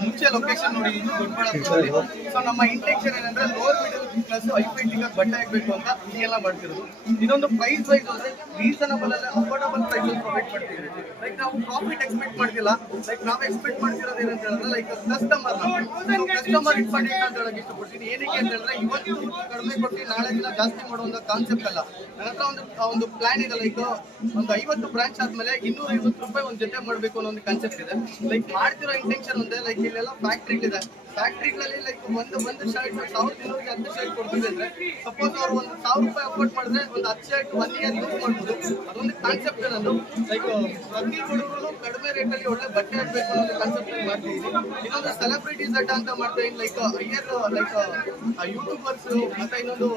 ಮುಂಚೆ ಲೊಕೇಶನ್ ನೋಡಿ ದೊಡ್ಡಬಳ್ಳಾಪುರದಲ್ಲಿ ಸೊ ನಮ್ಮ ಇಂಟೆನ್ಷನ್ ಏನಂದ್ರೆ ಲೋವರ್ ಮಿಡಲ್ ಕ್ಲಾಸ್ ಐ ಪೈಟಿಗೆ ಬಟ್ಟೆ ಆಗ್ಬೇಕು ಅಂತ ಹೀಗೆಲ್ಲ ಮಾಡ್ತಿರೋದು. ಇದೊಂದು ಪ್ರೈಸ್ ವೈಸ್ ಅಂದ್ರೆ ರೀಸನಬಲ್ ಅಲ್ಲ ಅಫೋರ್ಡಬಲ್ ಪ್ರೈಸ್ ಪ್ರೊವೈಡ್ ಮಾಡ್ತಿದ್ದೀವಿ ಲೈಕ್ ನಾವು ಪ್ರಾಫಿಟ್ ಎಕ್ಸ್ಪೆಕ್ಟ್ ಮಾಡ್ತಿಲ್ಲ. ಲೈಕ್ ನಾವು ಎಕ್ಸ್ಪೆಕ್ಟ್ ಮಾಡ್ತಿರೋದು ಏನಂತ ಹೇಳಿದ್ರೆ ಲೈಕ್ ಕಸ್ಟಮರ್ ಕಸ್ಟಮರ್ ಇಂಪಾರ್ಟೆಂಟ್ ಅಂತ ಹೇಳಕ್ ಇಷ್ಟಪಡ್ತೀನಿ. ಏನಕ್ಕೆ ಅಂತ ಹೇಳಿದ್ರೆ, ಇವತ್ತು ಕಡಿಮೆ ಕೊಟ್ಟು ನಾಳೆ ದಿನ ಜಾಸ್ತಿ ಮಾಡುವಂತ ಕಾನ್ಸೆಪ್ಟ್ ಅಲ್ಲ. ನನ್ನ ಹತ್ರ ಒಂದು ಒಂದು ಪ್ಲಾನ್ ಇದೆ ಲೈಕ್ ಒಂದು ಐವತ್ತು ಬ್ರಾಂಚ್ ಆದ್ಮೇಲೆ ಇನ್ನೂರ ಐವತ್ತು ರೂಪಾಯಿ ಒಂದು ಜೊತೆ ಮಾಡಬೇಕು ಅನ್ನೋ ಒಂದು ಕಾನ್ಸೆಪ್ಟ್ ಇದೆ. ಲೈಕ್ ಮಾಡ್ತಿರೋ ಇಂಟೆನ್ಷನ್ ಒಂದೇ ಲೈಕ್ ಇಲ್ಲೆಲ್ಲ ಫ್ಯಾಕ್ಟ್ರಿಗಳಿದೆ ಫ್ಯಾಕ್ಟ್ರಿಗಳಲ್ಲಿ ಲೈಕ್ ಒಂದು ಒಂದು ಶರ್ಟ್ ಸಾವಿರದ ಇನ್ನೂರಿಗೆ ಹತ್ತು ಶರ್ಟ್ ಕೊಡ್ತಿದ್ರೆ ಸಪೋಸ್ ಅವ್ರು ಒಂದು ಸಾವಿರ ರೂಪಾಯಿ ಅಫೋರ್ಡ್ ಮಾಡಿದ್ರೆ ಒಂದು ಹತ್ತು ಶರ್ಟ್ ಒನ್ ಇಯರ್ ಯೂಸ್ ಮಾಡ್ಬೋದು. ಅದೊಂದು ಕಾನ್ಸೆಪ್ಟ್ ನಾನು ಲೈಕ್ ಪ್ರತಿ ಹುಡುಗರು ಕಡಿಮೆ ರೇಟಲ್ಲಿ ಒಳ್ಳೆ ಬಟ್ಟೆ ಹಾಕ್ಬೇಕು ಅನ್ನೋ ಕಾನ್ಸೆಪ್ಟ್ ಮಾಡ್ತಿದ್ದೀನಿ ಇನ್ನೊಂದು ಸೆಲೆಬ್ರಿಟೀಸ್ ಅಡ್ಡ ಅಂತ ಮಾಡ್ತಾ ಇದ್ದೀನಿ ಲೈಕ್ ಐಯರ್ ಲೈಕ್ ಯೂಟ್ಯೂಬರ್ಸ್ ಮತ್ತೆ ಇನ್ನೊಂದು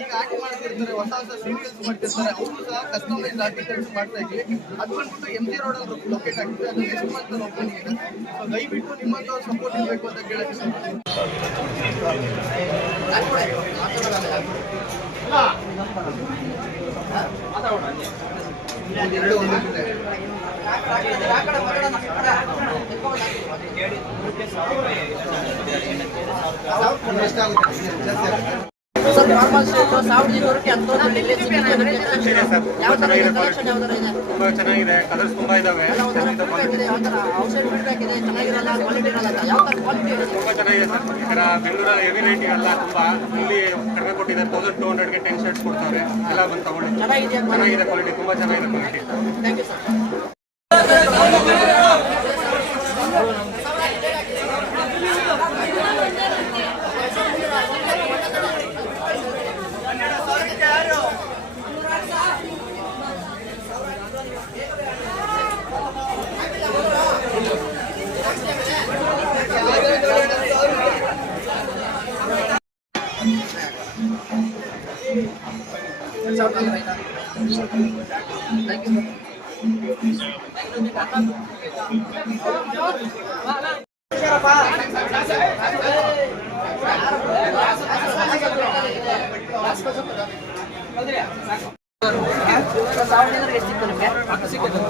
ಈಗ ಆಕ್ಟ್ ಮಾಡ್ತಿರ್ತಾರೆ, ಹೊಸ ಹೊಸ ಸೀರಿಯಲ್ಸ್ ಮಾಡ್ತಿರ್ತಾರೆ, ಅವರು ಸಹ ಕಸ್ಟಮೈಸ್ ಆರ್ಟಿಕಲ್ಸ್ ಮಾಡ್ತಾ ಇದ್ವಿ. ಅದು ಬಂದ್ಬಿಟ್ಟು ಎಂ ಜಿ ರೋಡ್ ಅಲ್ಲಿ ಲೊಕೇಟ್ ಆಗಿದೆ ಅದು ನೆಕ್ಸ್ಟ್ ಮಂತ್ ಓಪನಿಂಗ್ ಇದೆ. ದಯವಿಟ್ಟು ನಿಮ್ಮಂತ ಸಪೋರ್ಟ್ ಇರಬೇಕು ಅಂತ ಕೇಳಕ್ಕೆ ಇಷ್ಟಪಡ್ತೀನಿ ತುಂಬಾ ಚೆನ್ನಾಗಿದೆ ಕಲರ್ಸ್ ತುಂಬಾ ಇದಾವೆ. ತುಂಬಾ ಚೆನ್ನಾಗಿದೆ ಸರ್. ಈ ತರ ಬೆಂಗಳೂರ ಹೆವಿ ರೇಟ್ ಎಲ್ಲ ತುಂಬಾ ಇಲ್ಲಿ ಕಡಿಮೆ ಕೊಟ್ಟಿದ್ದಾರೆ. ತೌಸಂಡ್ ಟೂ ಹಂಡ್ರೆಡ್ಗೆ ಟೆನ್ ಶರ್ಟ್ಸ್ ಕೊಡ್ತಾರೆ. ಎಲ್ಲ ಬಂದು ತಗೊಳ್ಳಿ ಚೆನ್ನಾಗಿದೆ ಕ್ವಾಲಿಟಿ ತುಂಬಾ ಚೆನ್ನಾಗಿದೆ ಕ್ವಾಲಿಟಿ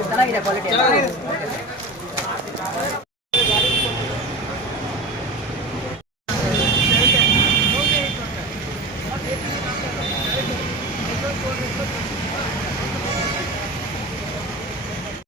ಚೆನ್ನಾಗಿದೆ ಕ್ವಾಲಿಟಿ